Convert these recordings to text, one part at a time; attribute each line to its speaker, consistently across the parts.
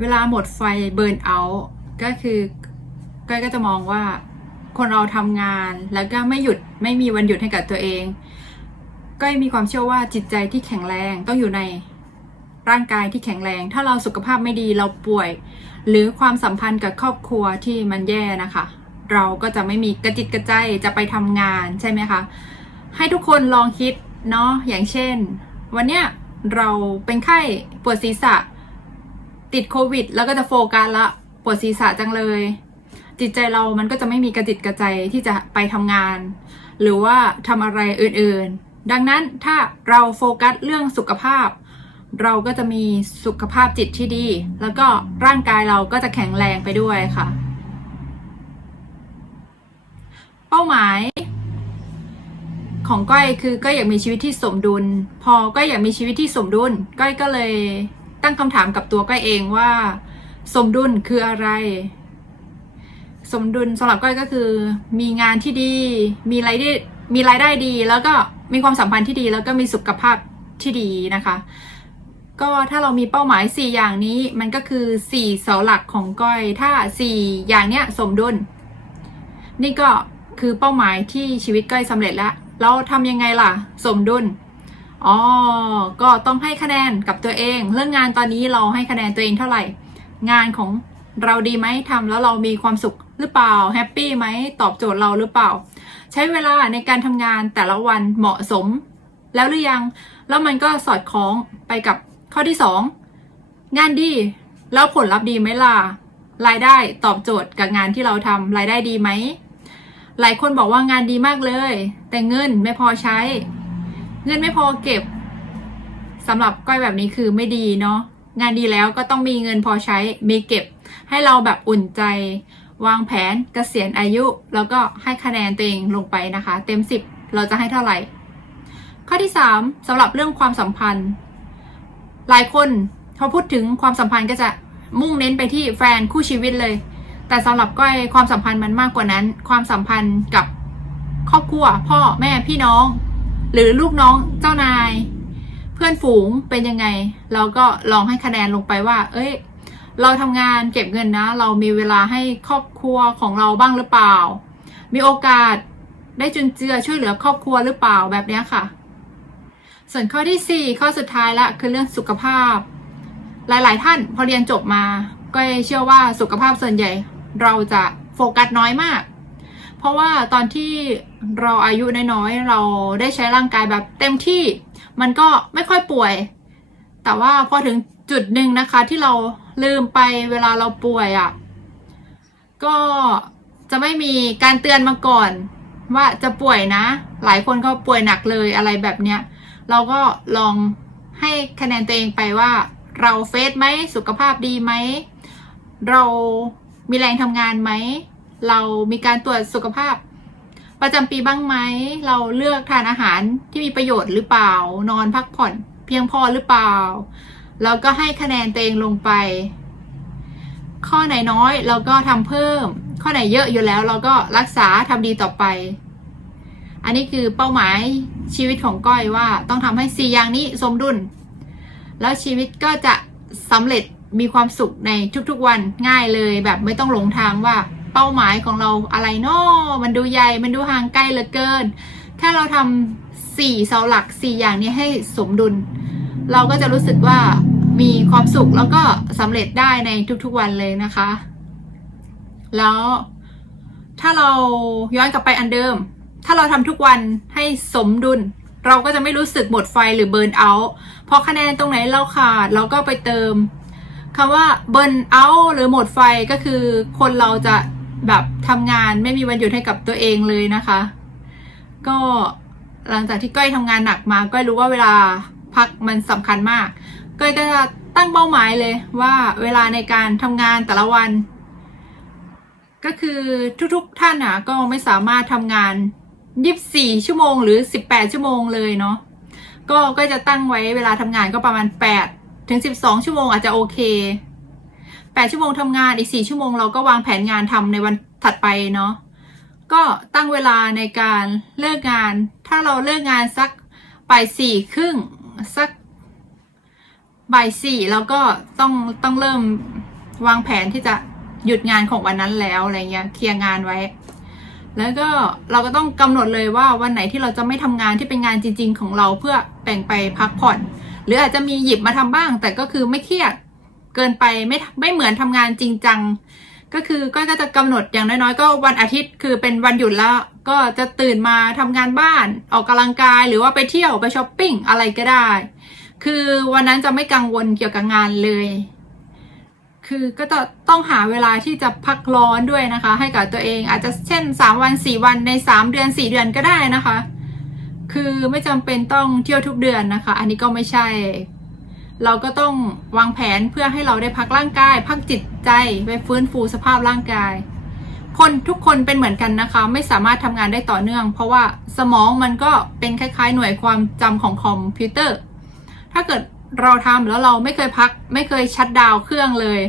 Speaker 1: เวลาหมดไฟเบิร์นเอาท์ก็คือก้อยก็จะมองว่าคนเราทำงานแล้วก็ไม่หยุดไม่มีวันหยุดให้กับตัวเองก้อยมีความเชื่อว่าจิตใจที่แข็งแรงต้องอยู่ในร่างกายที่แข็งแรง ถ้าเราสุขภาพไม่ดีเราป่วย หรือความสัมพันธ์กับครอบครัวที่มันแย่นะคะ เราก็จะไม่มีกระจิตกระใจจะไปทำงานใช่ไหมคะ ให้ทุกคนลองคิดเนาะอย่างเช่น วันเนี้ยเราเป็นไข้ปวดศีรษะ ติดโควิด แล้วก็จะโฟกัสละปวดศีรษะจังเลย จิตใจเรามันก็จะไม่มีกระจิตกระใจที่จะไปทำงาน หรือว่าทำอะไรอื่นๆ ดังนั้นถ้าเราโฟกัสเรื่องสุขภาพ เราก็จะมีสุขภาพจิตที่ดี แล้วก็ร่างกายเราก็จะแข็งแรงไปด้วยค่ะ เป้าหมายของก้อยคือก้อยอยากมีชีวิตที่สมดุล พอก้อยอยากมีชีวิตที่สมดุล ก้อยก็เลย ตั้งคำถามกับตัวก้อยเองว่า สมดุลคืออะไร สมดุลสำหรับก้อยก็คือ มีงานที่ดี มีรายได้มีรายได้ดี แล้วก็มีความสัมพันธ์ที่ดี แล้วก็มีสุขภาพที่ดีนะคะ ก็ถ้าเรามีเป้าหมาย 4 อย่างนี้ มันก็คือ 4 เสาหลักของก้อย ถ้า 4 อย่างเนี้ยสมดุล นี่ก็คือเป้าหมายที่ชีวิตก้อยสำเร็จแล้ว เราทำยังไงล่ะ สมดุล อ๋อ ก็ต้องให้คะแนนกับตัวเอง เรื่องงานตอนนี้เราให้คะแนนตัวเองเท่าไหร่ งานของเราดีไหมทำแล้วเรามีความสุขหรือเปล่าแฮปปี้ไหมตอบโจทย์เราหรือเปล่า ใช้เวลาในการทำงานแต่ละวันเหมาะสม แล้วหรือยัง แล้วมันก็สอดคล้องไปกับข้อที่สองงานดี แล้วผลลัพธ์ดีไหมล่ะรายได้ตอบโจทย์กับงานที่เราทำรายได้ดีไหมหลายคนบอกว่างานดีมากเลย แต่เงินไม่พอใช้ เงินไม่พอเก็บสำหรับก้อยแบบนี้คือไม่ดีเนาะงานดีแล้วก็ต้องมีเงินพอใช้มีเก็บ ให้เราแบบอุ่นใจ วางแผนเกษียณอายุ แล้วก็ให้คะแนนตัวเองลงไปนะคะ เต็ม 10 เราจะให้เท่าไหร่ ข้อที่ 3สำหรับเรื่องความสัมพันธ์ หลายคนพอพูดถึงความสัมพันธ์ก็จะมุ่งเน้นไปที่แฟนคู่ชีวิตเลย แต่สำหรับก้อยความสัมพันธ์มันมากกว่านั้น ความสัมพันธ์กับครอบครัว พ่อแม่พี่น้อง หรือลูกน้องเจ้านาย เพื่อนฝูงเป็นยังไง เราก็ลองให้คะแนนลงไปว่า เอ้ย เราทำงานเก็บเงินนะ เรามีเวลาให้ครอบครัวของเราบ้างหรือเปล่า มีโอกาสได้จุนเจือช่วยเหลือครอบครัวหรือเปล่าแบบนี้ค่ะ ส่วนข้อที่ 4 ข้อสุดท้ายละคือเรื่องสุขภาพ หลาย ๆ ท่านพอเรียนจบมา ก็เชื่อว่าสุขภาพส่วนใหญ่ เราจะโฟกัสน้อยมาก เพราะว่าตอนที่ เราอายุน้อยๆเราได้ใช้ร่างกายแบบเต็มที่ มันก็ไม่ค่อยป่วย แต่ว่าพอถึงจุดหนึ่งนะคะที่เราลืมไปเวลาเราป่วยอะ่ะ ก็จะไม่มีการเตือนมาก่อน ว่าจะป่วยนะ หลายคนก็ป่วยหนักเลยอะไรแบบเนี้ย เราก็ลองให้คะแนนตัวเองไปว่า เราเฟซไหมสุขภาพดีไหม เรามีแรงทำงานไหม เรามีการตรวจสุขภาพ ประจำปีบ้างไหมเราเลือกทานอาหารที่มีประโยชน์หรือเปล่า นอนพักผ่อนเพียงพอหรือเปล่าเราก็ให้คะแนนตัวเองลงไป ข้อไหนน้อยเราก็ทำเพิ่ม ข้อไหนเยอะอยู่แล้วเราก็รักษาทำดีต่อไป อันนี้คือเป้าหมายชีวิตของก้อยว่าต้องทำให้สี่อย่างนี้สมดุล แล้วชีวิตก็จะสำเร็จมีความสุขในทุกๆวันง่ายเลยแบบไม่ต้องหลงทางว่า เป้าหมายของเราอะไรเนาะมันดูใหญ่ มันดูห่างไกลเหลือเกินแค่เราทำสี่เสาหลักสี่อย่างนี้ให้สมดุล เราก็จะรู้สึกว่ามีความสุขแล้วก็สำเร็จได้ในทุกๆวันเลยนะคะ แล้วถ้าเราย้อนกลับไปอันเดิม ถ้าเราทำทุกวันให้สมดุล เราก็จะไม่รู้สึกหมดไฟหรือเบิร์นเอาท์พอคะแนนตรงไหนเราขาดเราก็ไปเติมคำว่าเบิร์นเอาท์หรือหมดไฟก็คือคนเราจะ แบบทำงานไม่มีวันหยุดให้กับตัวเองเลยนะคะ ก็หลังจากที่ก้อยทำงานหนักมาก้อยรู้ว่าเวลาพักมันสำคัญมาก ก้อยก็จะตั้งเป้าหมายเลยว่าเวลาในการทำงานแต่ละวัน ก็คือทุกๆท่านอะก็ไม่สามารถทำงาน24ชั่วโมงหรือ 18 ชั่วโมงเลยเนาะก็ก็จะตั้งไว้เวลาทำงานก็ประมาณ 8 ถึง 12 ชั่วโมงอาจจะโอเค 8 ชั่วโมงทำงานอีก 4 ชั่วโมงเราก็วางแผนงานทำในวันถัดไปเนาะก็ตั้งเวลาในการเลิกงาน ถ้าเราเลิกงานสักบ่ายสี่ครึ่งสักบ่ายสี่แล้วก็ต้องต้องเริ่มวางแผนที่จะหยุดงานของวันนั้นแล้วอะไรเงี้ยเคลียร์งานไว้ แล้วก็เราก็ต้องกำหนดเลยว่าวันไหนที่เราจะไม่ทำงานที่เป็นงานจริง ๆ ของเราเพื่อแบ่งไปพักผ่อน หรืออาจจะมีหยิบมาทำบ้าง แต่ก็คือไม่เครียด เกินไปไม่ไม่เหมือนทำงานจริงจัง ก็คือก็จะกำหนดอย่างน้อยๆ ก็วันอาทิตย์คือเป็นวันหยุดแล้ว ก็จะตื่นมาทำงานบ้านออกกำลังกายหรือว่าไปเที่ยวไปช้อปปิ้งอะไรก็ได้ คือวันนั้นจะไม่กังวลเกี่ยวกับงานเลย คือก็จะต้องหาเวลาที่จะพักร้อนด้วยนะคะ ให้กับตัวเองอาจจะเช่น 3 วัน 4 วันใน 3 เดือน 4 เดือนก็ได้นะคะ คือไม่จำเป็นต้องเที่ยวทุกเดือนนะคะ อันนี้ก็ไม่ใช่ เราก็ต้องวางแผนเพื่อให้เราได้พักร่างกาย พักจิตใจไปฟื้นฟูสภาพร่างกาย คนทุกคนเป็นเหมือนกันนะคะ ไม่สามารถทำงานได้ต่อเนื่อง เพราะว่าสมองมันก็เป็นคล้าย ๆ หน่วยความจำของคอมพิวเตอร์ ถ้าเกิดเราทำแล้วเราไม่เคยพัก ไม่เคยชัดดาวเครื่องเลย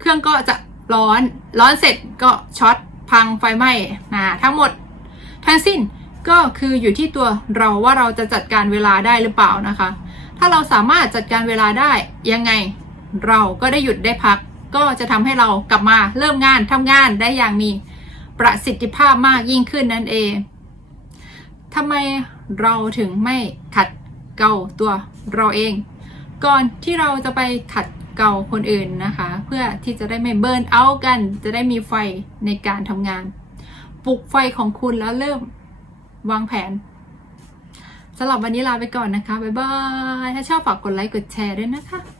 Speaker 1: เครื่องก็จะร้อนร้อนเสร็จก็ช็อตพังไฟไหม้นะทั้งหมด ทั้งสิ้นก็คืออยู่ที่ตัวเราว่าเราจะจัดการเวลาได้หรือเปล่านะคะ ถ้าเราสามารถจัดการเวลาได้ยังไง เราก็ได้หยุดได้พัก ก็จะทำให้เรากลับมาเริ่มงานทำงานได้อย่างมีประสิทธิภาพมากยิ่งขึ้นนั่นเองทำไมเราถึงไม่ขัดเกลาตัวเราเอง ก่อนที่เราจะไปขัดเกลาคนอื่นนะคะ เพื่อที่จะได้ไม่เบิร์นเอาท์กัน จะได้มีไฟในการทำงาน ปลุกไฟของคุณแล้วเริ่มวางแผน สำหรับวันนี้ลาไปก่อนนะคะ บ๊ายบาย ถ้าชอบฝากกดไลค์กดแชร์ด้วยนะคะ